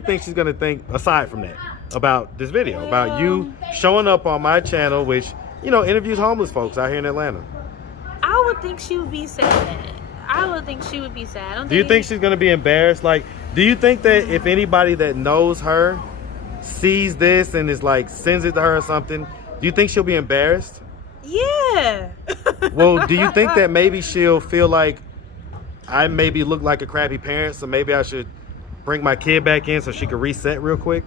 you think she's gonna think aside from that about this video, about you showing up on my channel, which, you know, interviews homeless folks out here in Atlanta? I would think she would be sad. I would think she would be sad. Do you think she's gonna be embarrassed? Like, do you think that if anybody that knows her sees this and is like sends it to her or something, do you think she'll be embarrassed? Yeah. Well, do you think that maybe she'll feel like I maybe look like a crappy parent, so maybe I should bring my kid back in so she can reset real quick?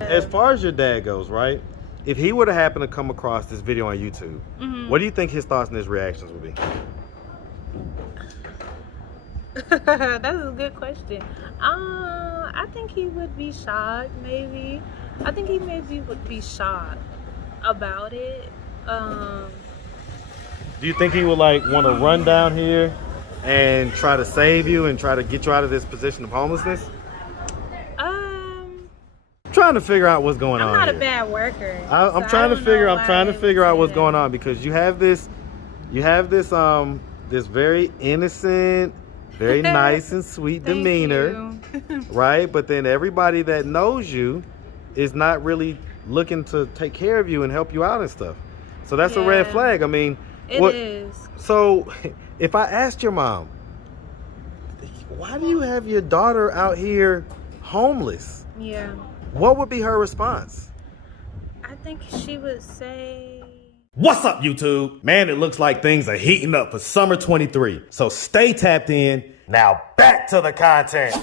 As far as your dad goes, right? If he were to happen to come across this video on YouTube, what do you think his thoughts and his reactions would be? That's a good question. I think he would be shocked, maybe. I think he maybe would be shocked about it. Do you think he would like want to run down here and try to save you and try to get you out of this position of homelessness? Trying to figure out what's going on. I'm not here. a bad worker. I'm trying to figure out what's going on, because you have this this very innocent, very nice and sweet demeanor, right? But then everybody that knows you is not really looking to take care of you and help you out and stuff. So that's a red flag. I mean, it is. So if I asked your mom, why do you have your daughter out here homeless? Yeah. What would be her response? I think she would say, what's up, YouTube? Man, it looks like things are heating up for summer 23. So stay tapped in. Now back to the content.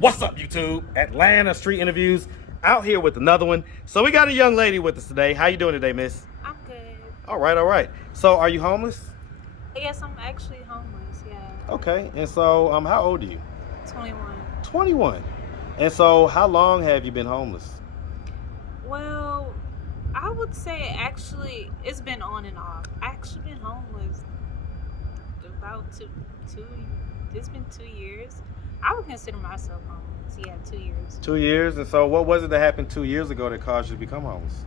What's up, YouTube? Atlanta Street Interviews out here with another one. So we got a young lady with us today. How you doing today, miss? I'm good. All right, all right. So are you homeless? Yes, I'm actually homeless, yeah. Okay, and so how old are you? 21. 21. And so how long have you been homeless? Well, I would say actually it's been on and off. I actually been homeless about it's been 2 years. I would consider myself homeless. Yeah, 2 years. 2 years. And so what was it that happened 2 years ago that caused you to become homeless?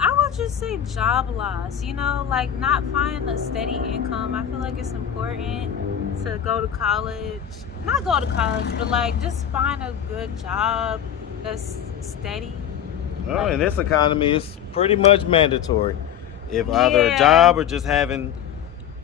I would just say job loss, you know, like not finding a steady income. I feel like it's important to go to college, not go to college, but like just find a good job that's steady. Well, in this economy, it's pretty much mandatory. If either a job or just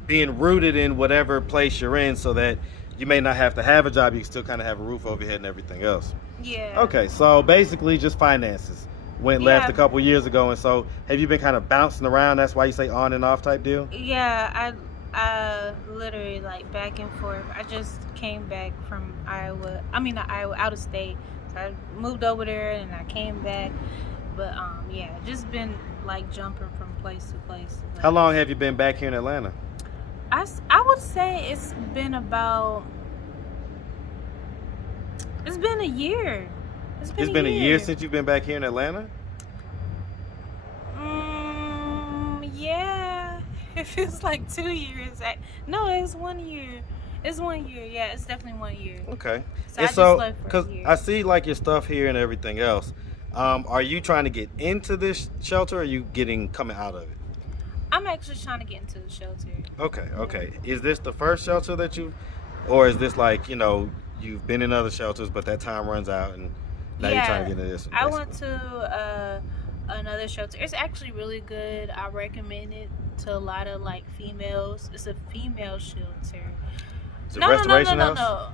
being rooted in whatever place you're in, so that you may not have to have a job, you can still kind of have a roof over your head and everything else. Yeah. Okay, so basically just finances went left a couple years ago, and so have you been kind of bouncing around? That's why you say on and off type deal? Yeah, I literally like back and forth. I just came back from Iowa, out of state. So I moved over there and I came back. But yeah, just been like jumping from place to place. How long have you been back here in Atlanta? I would say it's been a year. It's been a year since you've been back here in Atlanta? Yeah. It feels like 2 years. No, it's 1 year. It's 1 year. Yeah, it's definitely 1 year. Okay. So I just left for a year. I see like your stuff here and everything else. Are you trying to get into this shelter, or are you coming out of it? I'm actually trying to get into the shelter. Okay, okay. Is this the first shelter that or is this like, you know, you've been in other shelters, but that time runs out and now you're trying to get into this one? I went to another shelter. It's actually really good. I recommend it to a lot of like females. It's a female shelter. Is it Restoration House? No.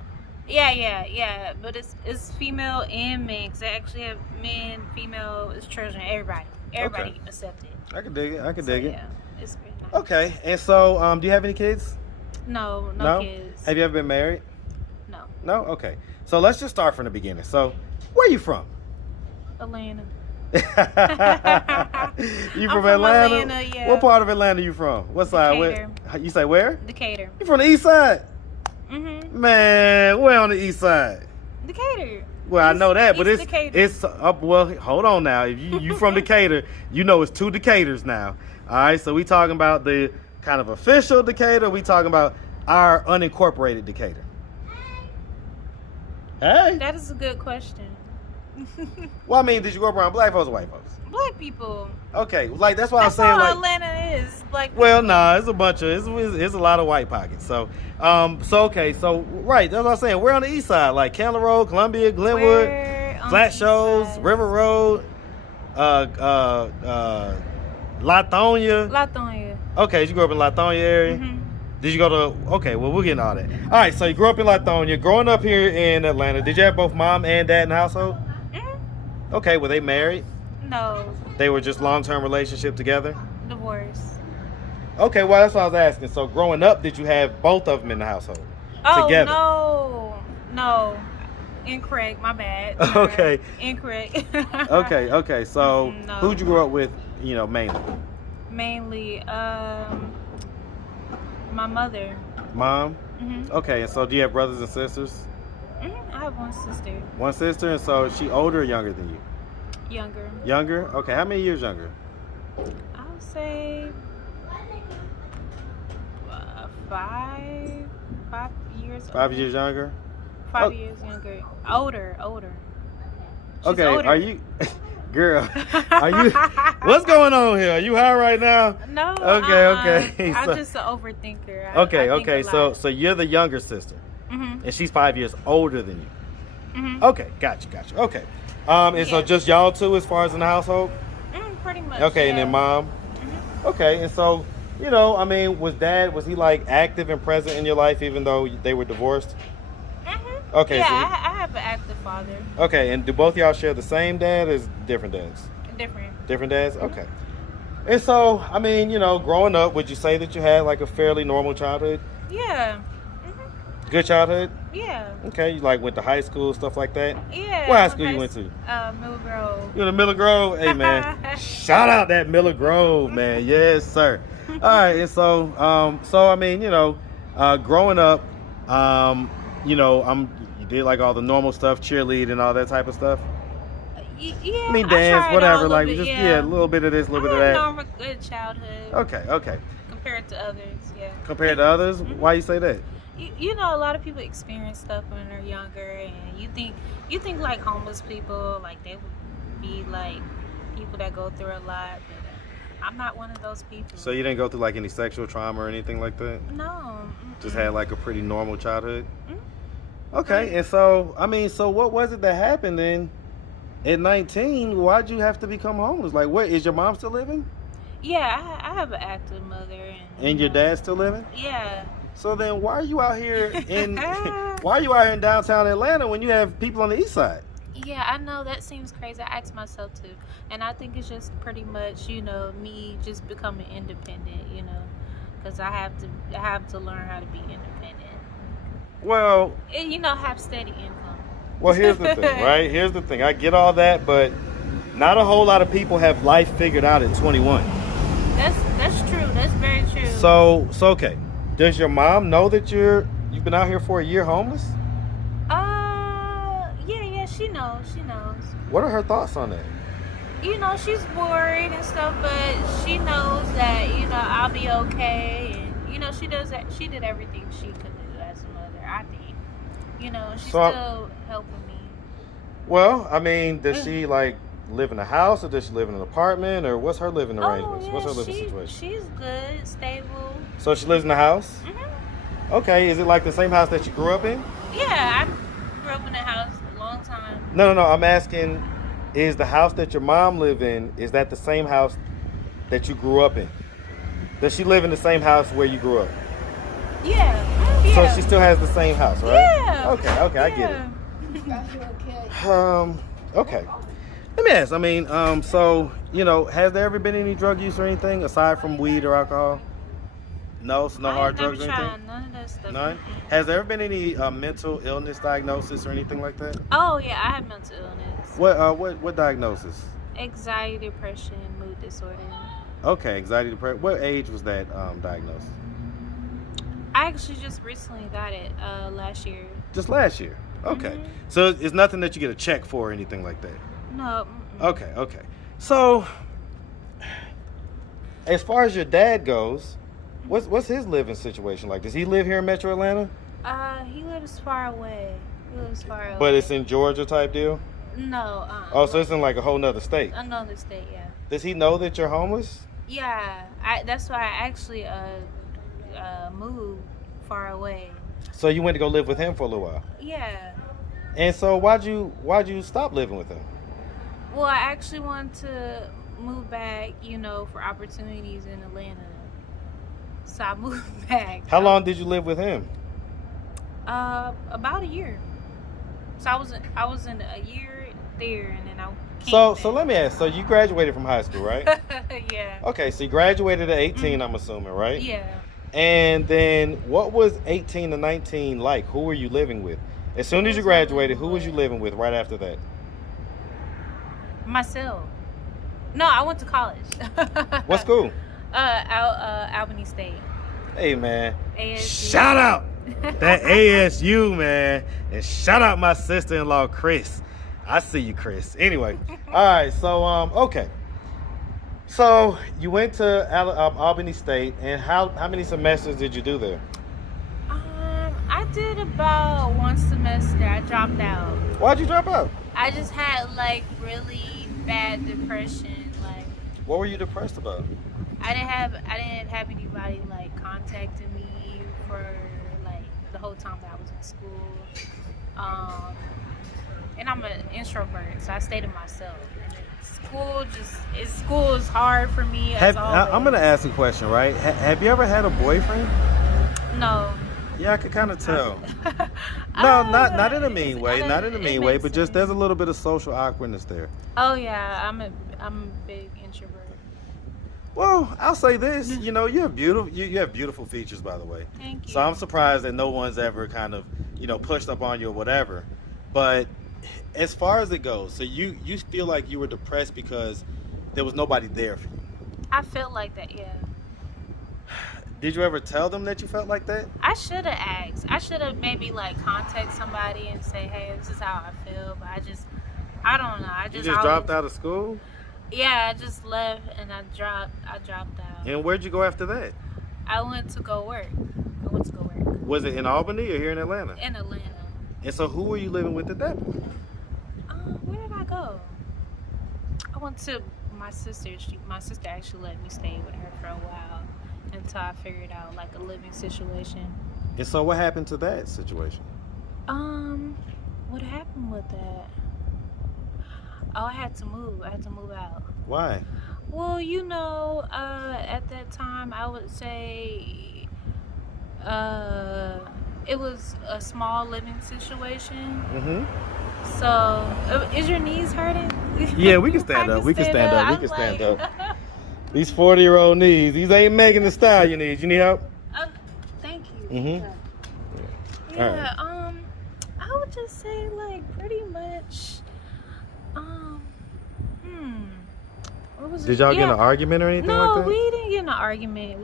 Yeah. But it's female and men. Cause they actually have men, female, it's children, everybody accepted. I can dig it. Yeah, it's pretty nice. Okay, and so do you have any kids? No kids. Have you ever been married? No. No? Okay. So let's just start from the beginning. So where are you from? Atlanta. You from Atlanta? Yeah. What part of Atlanta you from? What side? Decatur. You say where? Decatur. You from the east side? Mhm. Man, where on the east side? Decatur. Well, I know that, but Decatur. it's up. Well, hold on now. If you from Decatur, you know it's 2 Decaturs now. All right, so we talking about the kind of official Decatur. We talking about our unincorporated Decatur. Hey. That is a good question. Well, I mean, did you grow up around black folks or white folks? Black people. Okay, like that's why I'm That's saying all like. Atlanta is. Black Well, people. nah, it's a bunch of it's a lot of white pockets. So, okay, so right, that's what I'm saying. We're on the east side, like Candler Road, Columbia, Glenwood, We're on Flat the Shoals, east side. River Road, Lithonia. Lithonia. Okay, you grew up in Lithonia area. Mhm. Did you go to? Okay, well we're getting all that. All right, so you grew up in Lithonia. Growing up here in Atlanta, did you have both mom and dad in the household? Mhm. Okay, were they married? No. They were just long-term relationship together. Divorce. Okay, well that's what I was asking. So growing up, did you have both of them in the household Oh together? no. Incorrect. My bad. Okay. Incorrect. Okay. So No. who'd you grow up with? You know, mainly Mainly, my mother. mom. Mhm. Okay, and so do you have brothers and sisters? Mhm. I have one sister. One sister, and so is she older or younger than you? Younger. Younger. Okay, how many years younger? I would say 5 years. 5 years younger. 5 years younger. Older. She's Okay, older. are you, girl? Are you? What's going on here? Are you high right now? No. Okay. I'm So- just an overthinker. Okay. So you're the younger sister, Mhm. and she's 5 years older than you. Mhm. Okay, gotcha. Okay. And so Yeah. just y'all two as far as in the household? Pretty much. Okay, and yeah. then mom? Mhm. Okay, and so, you know, I mean, was he like active and present in your life even though they were divorced? Mhm. Okay, Yeah, so I have an active father. okay, and do both y'all share the same dad or is different dads? Different. Different dads? Okay. And so, I mean, you know, growing up, would you say that you had like a fairly normal childhood? Yeah. Good childhood? Yeah. Okay, you like went to high school, stuff like that? Yeah. What high school you went to? Mill Grove. You in the Miller Grove? Hey, man. Shout out that Miller Grove, man. Yes, sir. All right, and so, I mean, you know, growing up, you know, you did like all the normal stuff, cheerleading, all that type of stuff. Yeah. I mean, tried dance, all whatever, a like little just bit, yeah, a little bit of this, a little bit of I had that. a normal, good childhood. Okay. Compared to others, yeah. Compared to others, why you say that? You know, a lot of people experience stuff when they're younger, and you think like homeless people, like they would be like people that go through a lot, but I'm not one of those people. So you didn't go through like any sexual trauma or anything like that? No. Just had like a pretty normal childhood? Mm. Okay, and so, I mean, so what was it that happened then? At 19, why'd you have to become homeless? Like, what, is your mom still living? Yeah, I have an active mother, And your dad still living? Yeah. So then why are you out here in downtown Atlanta when you have people on the east side? Yeah, I know that seems crazy. I ask myself too, and I think it's just pretty much, you know, me just becoming independent, you know, because I have to learn how to be independent. Well, And, you know, have steady income. well, here's the thing, right? Here's the thing. I get all that, but not a whole lot of people have life figured out at 21. That's true. That's very true. So okay. Does your mom know that you've been out here for a year homeless? Yeah, she knows. What are her thoughts on that? You know, she's worried and stuff, but she knows that, you know, I'll be okay, and you know, she did everything she could do as a mother, I think. You know, she's still helping me. Well, I mean, does she like live in a house or does she live in an apartment or what's her living arrangements? Yeah, What's her living situation? She's good, stable. So she lives in a house? Mm-hmm. Okay, is it like the same house that you grew up in? Yeah, I grew up in a house a long time. No, I'm asking, is the house that your mom live in, is that the same house that you grew up in? Does she live in the same house where you grew up? Yeah. So she still has the same house, right? Yeah. Okay, I get it. Okay. Let me ask, I mean, so, you know, has there ever been any drug use or anything aside from weed or alcohol? No, so no hard drugs or anything? Tried none of that stuff. None? Has there ever been any mental illness diagnosis or anything like that? Oh yeah, I have mental illness. What diagnosis? Anxiety, depression, mood disorder. Okay, anxiety, depression. What age was that diagnosed? I actually just recently got it last year. Just last year. Okay. Mhm. So it's nothing that you get a check for or anything like that? No. Okay. So as far as your dad goes, what's his living situation like? Does he live here in Metro Atlanta? He lives far away. But it's in Georgia type deal? No, Oh, so it's in like a whole nother state. another state. Yeah. Does he know that you're homeless? Yeah. That's why I actually moved far away. So you went to go live with him for a little while. Yeah. And so why'd you stop living with him? Well, I actually wanted to move back, for opportunities in Atlanta. So I moved back. How long did you live with him? About a year. So I was in a year there, and then I came So back. let me ask. So you graduated from high school, right? Yeah. Okay, so you graduated at 18, I'm assuming, right? Yeah. And then what was 18 to 19 like? Who were you living with? As soon as you graduated, who was you living with right after that? Myself. No, I went to college. What school? Albany State. Hey, man. ASU. Shout out that ASU, man. And shout out my sister-in-law, Chris. I see you, Chris. Anyway. All right. So, okay. So you went to Albany State, and how many semesters did you do there? I did about one semester. I dropped out. Why'd you drop out? I just had like really bad depression. Like What were you depressed about? I didn't have anybody like contacting me for like the whole time that I was in school. And I'm an introvert, so I stayed to myself. School is hard for me. I'm gonna ask a question, right? Have you ever had a boyfriend? No. Yeah, I could kind of tell. No, not in a mean way, not in a mean way, but just sense. there's a little bit of social awkwardness there. Oh yeah, I'm a big introvert. Well, I'll say this, you have beautiful features, by the way. Thank you. So I'm surprised that no one's ever kind of, pushed up on you or whatever. But as far as it goes, so you feel like you were depressed because there was nobody there for you. I felt like that, yeah. Did you ever tell them that you felt like that? I should have asked. I should have maybe like contact somebody and say, hey, this is how I feel. But I don't know. You just dropped out of school? Yeah, I just left and I dropped out. And where'd you go after that? I went to go work. Was it in Albany or here in Atlanta? In Atlanta. And so who were you living with at that point? Where did I go? I went to my sister. My sister actually let me stay with her for a while until I figured out like a living situation. And so what happened to that situation? What happened with that? Oh, I had to move out. Why? Well, at that time, I would say it was a small living situation. Mm-hmm. So, is your knees hurting? Yeah, we can stand up. We can stand up. We can stand up. These 40-year-old knees, these ain't making the style you need. You need help? Thank you. Mm-hmm. Yeah, I would just say, like, pretty much, what was it? Did y'all get in an argument or anything like No, that? we didn't get in an argument.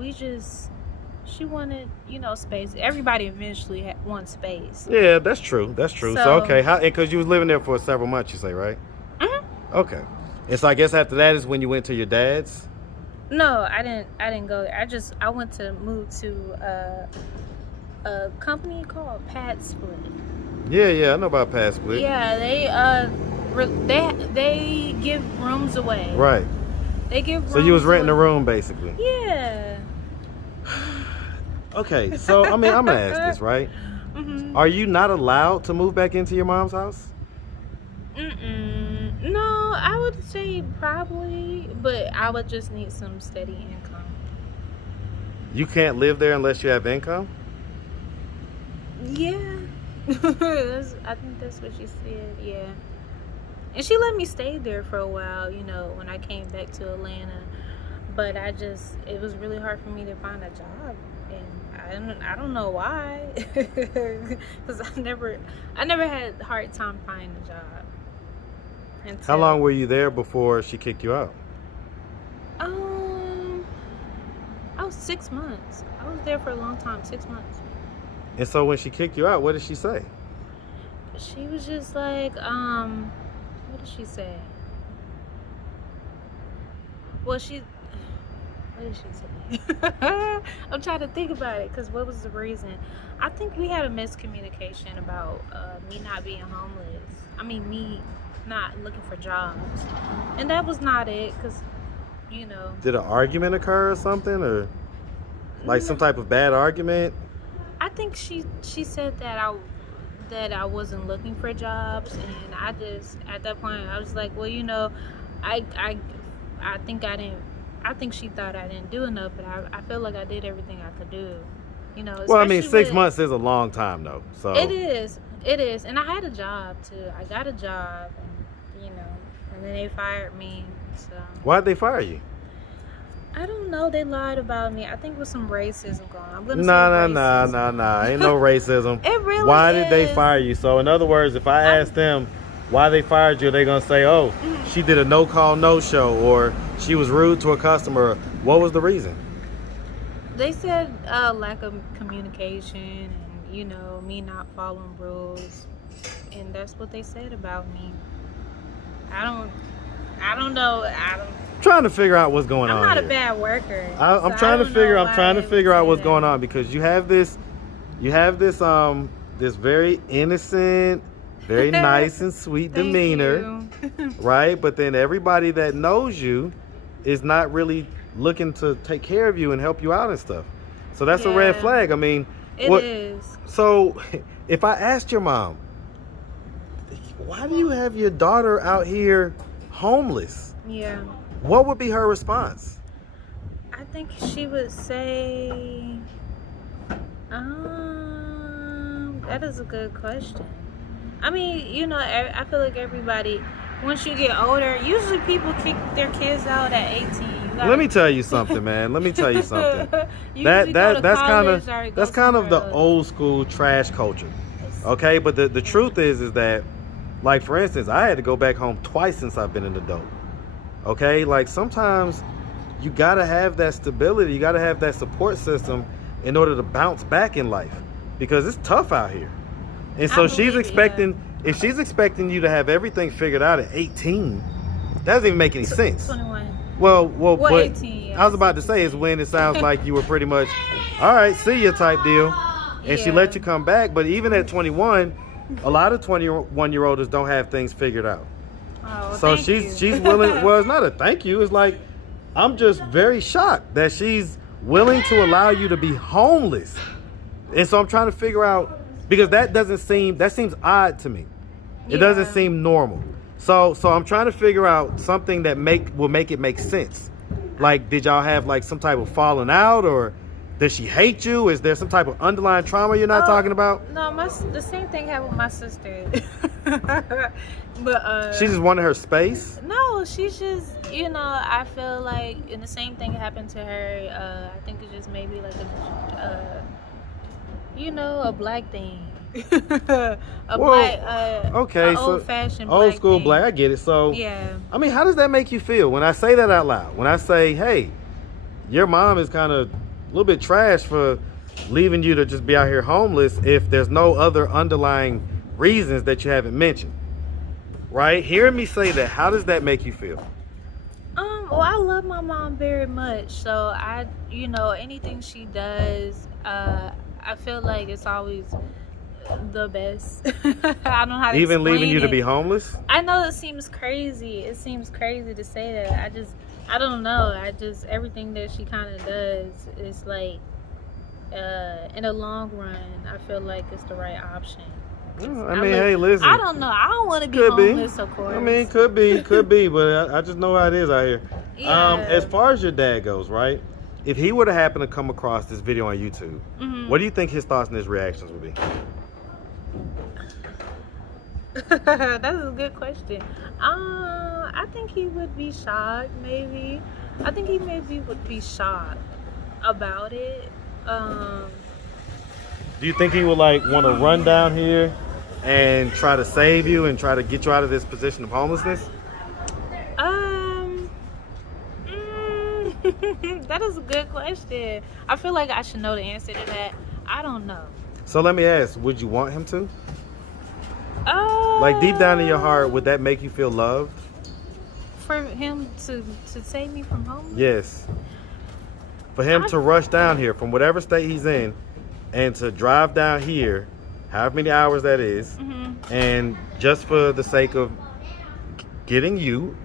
She wanted, space. Everybody eventually wants space. Yeah, that's true. That's true. So okay, because you was living there for several months, you say, right? Mm-hmm. Okay. And so I guess after that is when you went to your dad's? No, I didn't go there. I went to move to a company called Pad Split. Yeah, I know about Pad Split. Yeah, they give rooms away. Right. They give rooms So you was renting away. a room basically. Yeah. Okay, so I'm gonna ask this, right? Mm-hmm. Are you not allowed to move back into your mom's house? No, I would say probably, but I would just need some steady income. You can't live there unless you have income? Yeah. I think that's what she said, yeah. And she let me stay there for a while, when I came back to Atlanta. But it was really hard for me to find a job. And I don't know why. Because I never had a hard time finding a job. How long were you there before she kicked you out? I was 6 months. I was there for a long time, 6 months. And so when she kicked you out, what did she say? She was just like, what did she say? Well, What did she say? I'm trying to think about it, because what was the reason? I think we had a miscommunication about me not being homeless. I mean, me not looking for jobs. And that was not it, because, you know. Did an argument occur or something? Or like some type of bad argument? I think she said that I wasn't looking for jobs, and I just, at that point, I was like, well, you know, I think I didn't. I think she thought I didn't do enough, but I feel like I did everything I could do. You know. Well, I mean, especially 6 months is a long time, though. So it is, and I had a job too. I got a job, and you know, and then they fired me. So why'd they fire you? I don't know. They lied about me. I think with some racism going on. I'm gonna say Nah. Ain't no racism. It really Why is. did they fire you? So, in other words, if I ask them why they fired you, they're going to say, oh, she did a no-call, no-show, or she was rude to a customer. What was the reason? They said lack of communication and, you know, me not following rules. And that's what they said about me. I don't know. Trying to figure out what's going on. I'm not here. a bad worker. I'm trying to figure out what's going on, because you have this this very innocent, very nice and sweet demeanor, right? But then everybody that knows you is not really looking to take care of you and help you out and stuff. So that's a red flag. I mean, it is. So if I asked your mom, why do you have your daughter out here homeless? Yeah. What would be her response? I think she would say, that is a good question. I mean, you know, I feel like everybody, once you get older, usually people kick their kids out at 18. Let me tell you something, man. Let me tell you something. that's kind of the old school trash culture. Okay, but the truth is that, like, for instance, I had to go back home twice since I've been an adult. Okay, like, sometimes you gotta have that stability, you gotta have that support system in order to bounce back in life, because it's tough out here. And so if she's expecting you to have everything figured out at 18, that doesn't even make any sense. 21. Well, but 18, yeah. I was about to say is when it sounds like you were pretty much, all right, see ya type deal, and she let you come back. But even at 21, a lot of 21-year-olds don't have things figured out. Oh, so she's willing. Well, it's not a thank you. It's like, I'm just very shocked that she's willing to allow you to be homeless. And so I'm trying to figure out, because that seems odd to me. It doesn't seem normal. So I'm trying to figure out something that will make it make sense. Like, did y'all have like some type of falling out, or does she hate you? Is there some type of underlying trauma you're not talking about? No, the same thing happened with my sister. But she just wanted her space? No, she's just, you know, I feel like, and the same thing happened to her. I think it's just maybe like a black thing. Old-fashioned old school thing. black. I get it. So yeah. I mean, how does that make you feel when I say that out loud? When I say, hey, your mom is kind of a little bit trash for leaving you to just be out here homeless if there's no other underlying reasons that you haven't mentioned, right? Hearing me say that, how does that make you feel? Well, I love my mom very much, so anything she does, I feel like it's always the best. I don't know how to even explain leaving you it. To be homeless. I know it seems crazy. It seems crazy to say that. I don't know. Everything that she kind of does is like, in the long run, I feel like it's the right option. Hey, listen. I don't know. I don't want to be homeless, of course. I mean, could be, but I just know how it is out here. Yeah. As far as your dad goes, right? If he were to happen to come across this video on YouTube, what do you think his thoughts and his reactions would be? That's a good question. I think he would be shocked, maybe. I think he maybe would be shocked about it. Do you think he would want to run down here and try to save you and try to get you out of this position of homelessness? That is a good question. I feel like I should know the answer to that. I don't know. So let me ask, would you want him to? Deep down in your heart, would that make you feel loved? For him to save me from homelessness? Yes. for him to rush down here from whatever state he's in and to drive down here, however many hours that is, and just for the sake of getting you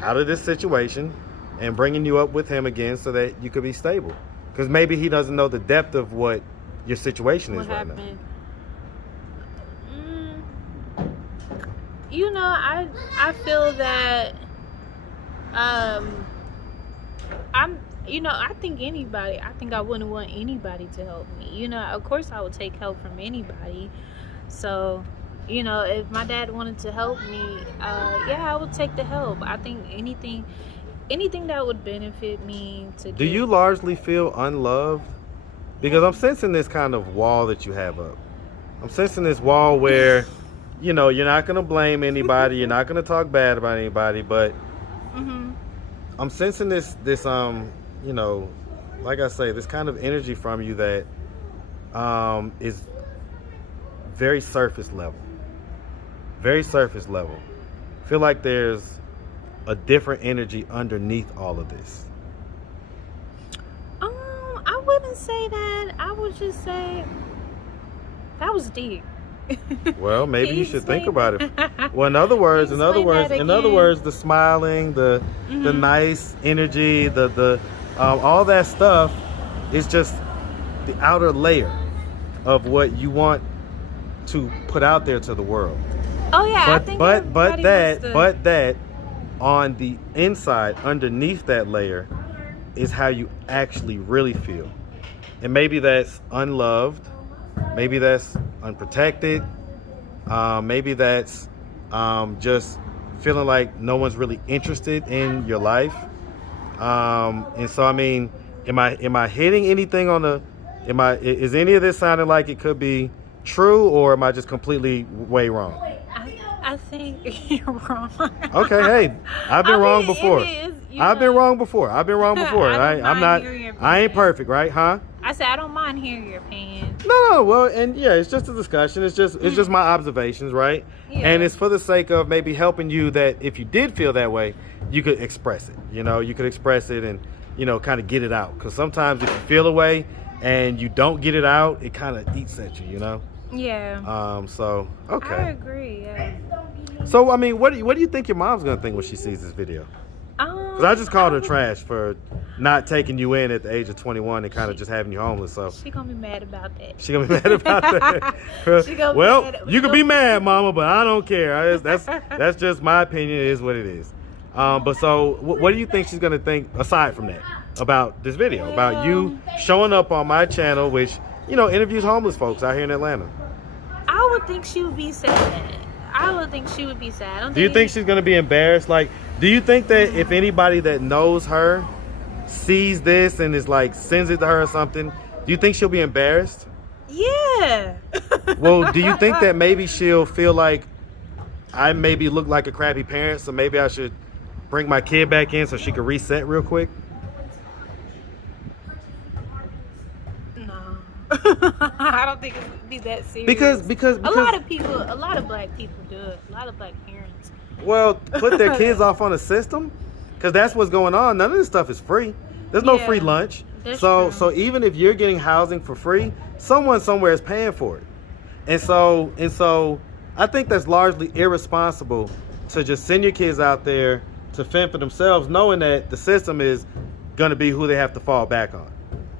out of this situation and bringing you up with him again so that you could be stable. Because maybe he doesn't know the depth of what your situation is right now. You know, I feel that I think I wouldn't want anybody to help me. You know, of course I would take help from anybody. So, you know, if my dad wanted to help me, yeah, I would take the help. I think anything that would benefit me to Do you largely feel unloved? Because I'm sensing this kind of wall that you have up. I'm sensing this wall where, you know, you're not going to blame anybody. You're not going to talk bad about anybody. But I'm sensing this, you know, like I say, this kind of energy from you that is very surface level. Very surface level. I feel like there's a different energy underneath all of this. I wouldn't say that. I would just say that was deep. Well, maybe you should think about it. Well, in other words, the smiling, the nice energy, the all that stuff is just the outer layer of what you want to put out there to the world. Oh yeah, but that on the inside, underneath that layer, is how you actually really feel. And maybe that's unloved, maybe that's unprotected, maybe that's just feeling like no one's really interested in your life. And so, I mean, am I hitting anything on the? Is any of this sounding like it could be true, or am I just completely way wrong? I think you're wrong. Okay, hey, I've been wrong before. I've been wrong before. I ain't perfect, right? Huh? I said I don't mind hearing your opinion. No, well, and yeah, it's just a discussion. It's just my observations, right? Yeah. And it's for the sake of maybe helping you that if you did feel that way, you could express it. You know, you could express it and, you know, kind of get it out. Because sometimes if you feel a way and you don't get it out, it kind of eats at you, you know? Yeah. So, okay. I agree, yeah. So, I mean, what do you think your mom's going to think when she sees this video? Because I just called her trash for not taking you in at the age of 21 and kind of just having you homeless. So she gonna be mad about that. She gonna be mad about that. Well, you can be mad, Mama, but I don't care. That's just my opinion. It is what it is. But so, what do you think she's gonna think aside from that about this video, about you showing up on my channel, which, you know, interviews homeless folks out here in Atlanta? I would think she would be sad. Do you think she's gonna be embarrassed? Like, do you think that if anybody that knows her sees this and is like sends it to her or something, do you think she'll be embarrassed? Yeah. Well, do you think that maybe she'll feel like I maybe look like a crappy parent, so maybe I should bring my kid back in so she can reset real quick? I don't think it would be that serious. Because a lot of black people do it. A lot of black parents. Well, put their kids off on a system, because that's what's going on. None of this stuff is free. There's no free lunch. So even if you're getting housing for free, someone somewhere is paying for it. And so I think that's largely irresponsible to just send your kids out there to fend for themselves, knowing that the system is going to be who they have to fall back on.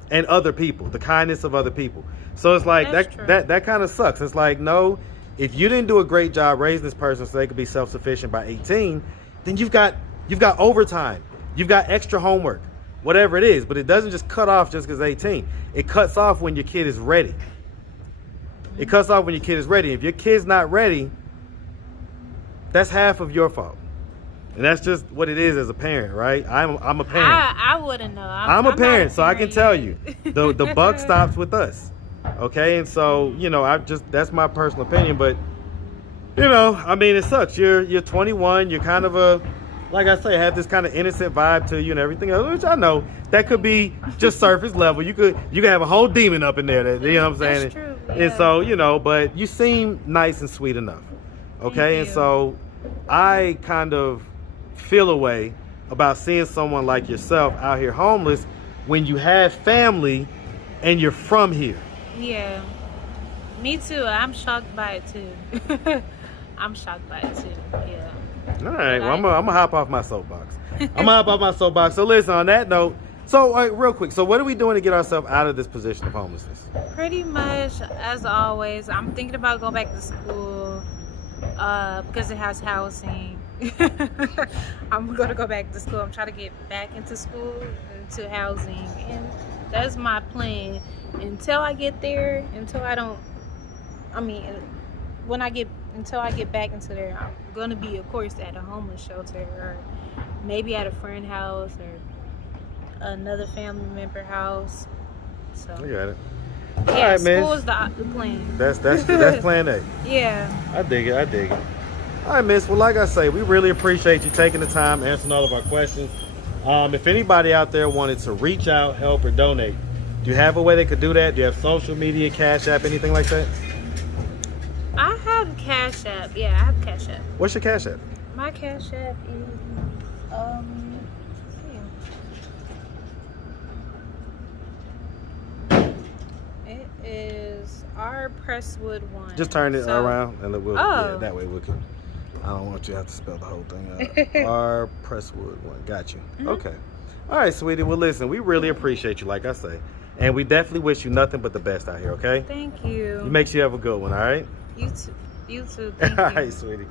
And other people, the kindness of other people. So it's like that kind of sucks. It's like, no, if you didn't do a great job raising this person so they could be self-sufficient by 18, then you've got overtime, you've got extra homework, whatever it is. But it doesn't just cut off just because 18. It cuts off when your kid is ready. It cuts off when your kid is ready. If your kid's not ready, that's half of your fault. And that's just what it is as a parent, right? I'm a parent. I wouldn't know. I'm a parent, so I can tell you, the buck stops with us. Okay, and so, you know, that's my personal opinion, but, you know, I mean, it sucks. You're 21. You're kind of like I say, have this kind of innocent vibe to you and everything else, which I know that could be just surface level. You could have a whole demon up in there. You know what I'm saying? That's true. Yeah. And so, you know, but you seem nice and sweet enough. Okay, and so I kind of feel a way about seeing someone like yourself out here homeless when you have family and you're from here. Yeah. Me too. I'm shocked by it too. I'm shocked by it too. Yeah. All right. Well, I'm gonna hop off my soapbox. I'm gonna hop off my soapbox. So listen, on that note, so real quick, so what are we doing to get ourselves out of this position of homelessness? Pretty much, as always, I'm thinking about going back to school because it has housing. I'm gonna go back to school. I'm trying to get back into school, into housing, and that's my plan. Until I get there, until I don't, I mean, until I get back into there, I'm gonna be, of course, at a homeless shelter or maybe at a friend house or another family member house. So I got it. yeah, all right, school miss. is the plan. That's plan A. Yeah. I dig it. All right, miss. Well, like I say, we really appreciate you taking the time, answering all of our questions. If anybody out there wanted to reach out, help, or donate, do you have a way they could do that? Do you have social media, Cash App, anything like that? I have Cash App. Yeah, I have Cash App. What's your Cash App? My Cash App is let's see. It is R Presswood 1. Just turn it around and we'll, Oh. yeah, that way we can. I don't want you to have to spell the whole thing out. R Presswood 1. Got you. Mhm. Okay. All right, sweetie. Well, listen, we really appreciate you, like I say. And we definitely wish you nothing but the best out here, okay? Thank you. You make sure you have a good one, all right? You too. You too. Thank All you. right, sweetie.